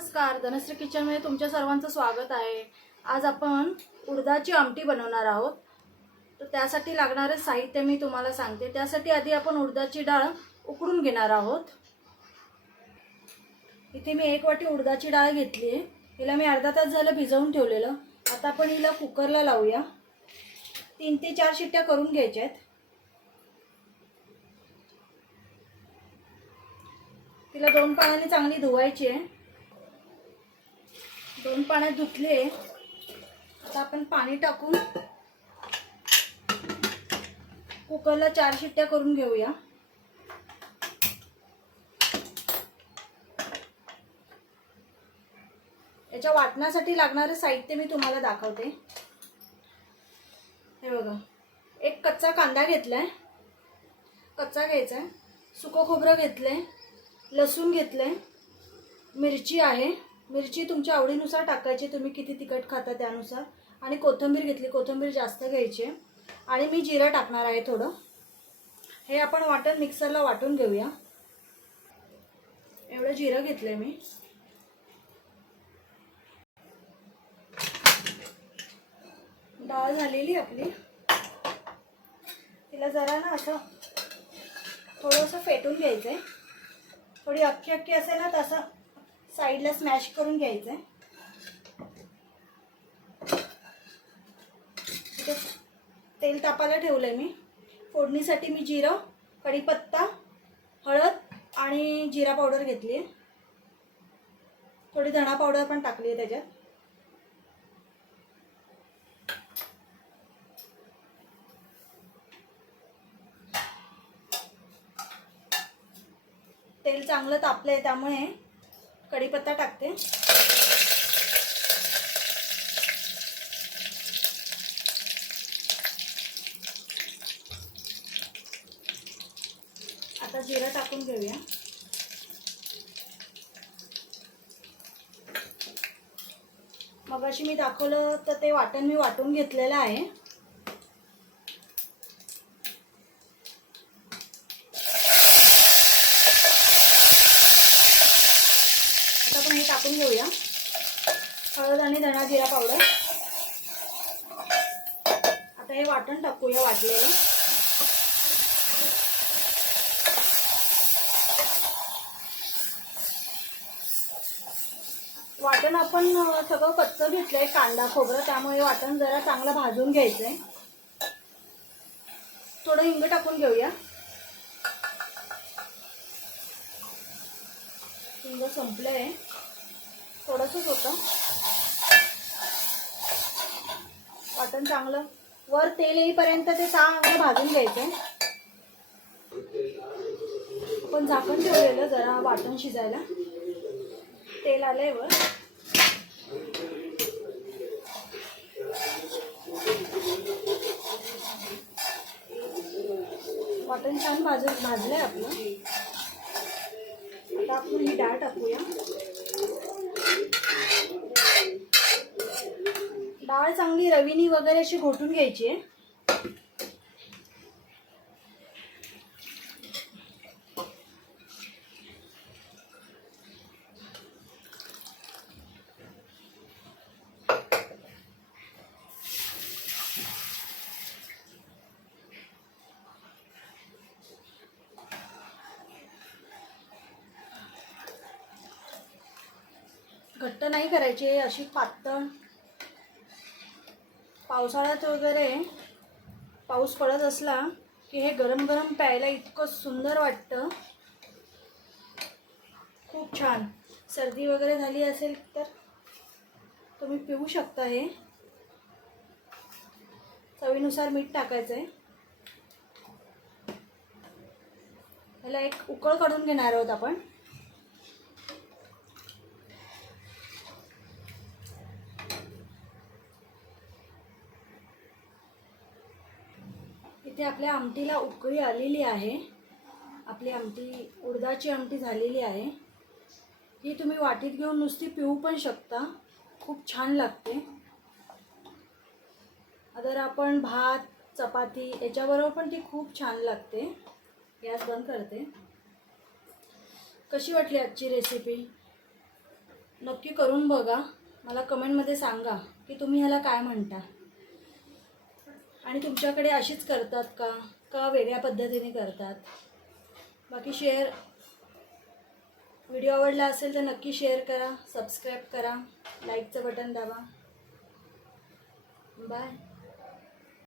नमस्कार. धनश्री किचनमध्ये तुमच्या सर्वांचं स्वागत आहे. आज आपण उडदाची आमटी बनवणार आहोत. तर त्यासाठी लागणारे साहित्य मी तुम्हाला सांगते. त्यासाठी आधी आपण उडदाची डाळ उकडून घेणार आहोत. इथे मी एक वाटी उडदाची डाळ घेतली आहे. हिला मी अर्धा तास झालं भिजवून ठेवलेलं. आता आपण हिला कुकरला लावूया. तीन ते चार शिट्ट्या करून घ्यायच्या आहेत. तिला दोन पाण्याने चांगली धुवायची आहे. दोन पाण्यात धुतले. आता आपण पाणी टाकून कुकरला चार शिट्ट्या करून घेऊया. याच्या वाटण्यासाठी लागणारे साहित्य मी तुम्हाला दाखवते. हे बघा एक कच्चा कांदा घेतलाय. कच्चा घ्यायचा आहे सुकं खोबरं घेतलंय. लसूण घेतलंय. मिरची आहे. मिरची तुमच्या आवडीनुसार टाकायची तुम्ही किती तिखट खाता त्यानुसार. आणि कोथिंबीर घेतली कोथिंबीर जास्त घ्यायची. आहे. आणि मी जिरं टाकणार आहे थोडं. हे आपण वाटण मिक्सरला वाटून घेऊया. एवढं जिरं घेतलं मी. डाळ झालेली आपली. तिला जरा ना असं थोडंसं फेटून घ्यायचं आहे थोडी अख्खी अख्खी असेल ना तसं. साईडला स्मॅश करून घ्यायचं आहे तेल तापायला ठेवलं आहे मी. फोडणीसाठी मी जिरं कढीपत्ता हळद आणि जिरा पावडर घेतली आहे. थोडी धणा पावडर पण टाकली आहे त्याच्यात. तेल चांगलं तापलं आहे त्यामुळे कढीपत्ता टाकते. आता जिरा टाकून घेऊया. मग अशी मी दाखवलं तर ते वाटण मी वाटून घेतलेलं आहे. टाकून घेऊया. हळद आणि धणा जिरा पावडर. आता हे वाटण टाकूया वाटलेलं. वाटण आपण सगळं कच्चं घेतलंय कांदा खोबरं त्यामुळे वाटण जरा चांगलं भाजून घ्यायचंय. थोडं हिंग टाकून घेऊया. हिंग संपलंय. थोडंसंच होतं. वाटण चांगलं. वर तेल येईपर्यंत ते चांगलं भाजून घ्यायचं. आपण झाकण ठेवलेलं जरा वाटण शिजायला. तेल आलंय वर. वाटण छान भाज भाजलंय आपलं. आता आपण ही डाळ टाकूया. डाळ चांगली रवीनी वगैरे अशी घोटून घ्यायची. आहे घट्ट नाही करायचे अशी पातळ. पावसाळ्यात वगैरे पाऊस पडत असला की हे गरम गरम प्यायला इतकं सुंदर वाटतं. खूप छान. सर्दी वगैरे झाली असेल तर तुम्ही पिऊ शकता हे. चवीनुसार मीठ टाकायचं आहे ह्याला एक उकळ काढून घेणार आहोत आपण. इथे आपल्या आमटीला उकळी आलेली आहे. आपली आमटी उडदाची आमटी झालेली आहे. ही तुम्ही वाटीत घेऊन नुसती पिऊ पण शकता. खूप छान लागते. अगर आपण भात चपाती याच्याबरोबर पण ती खूप छान लागते. गॅस बंद करते. कशी वाटली आजची रेसिपी नक्की करून बघा. मला कमेंटमध्ये सांगा की तुम्ही ह्याला काय म्हणता? आणि तुमच्याकडे अशीच करतात का? का वेगळ्या पद्धतीने करतात? बाकी शेअर व्हिडिओ आवडला असेल तर नक्की शेअर करा सबस्क्राईब करा लाईकचं बटन दाबा. बाय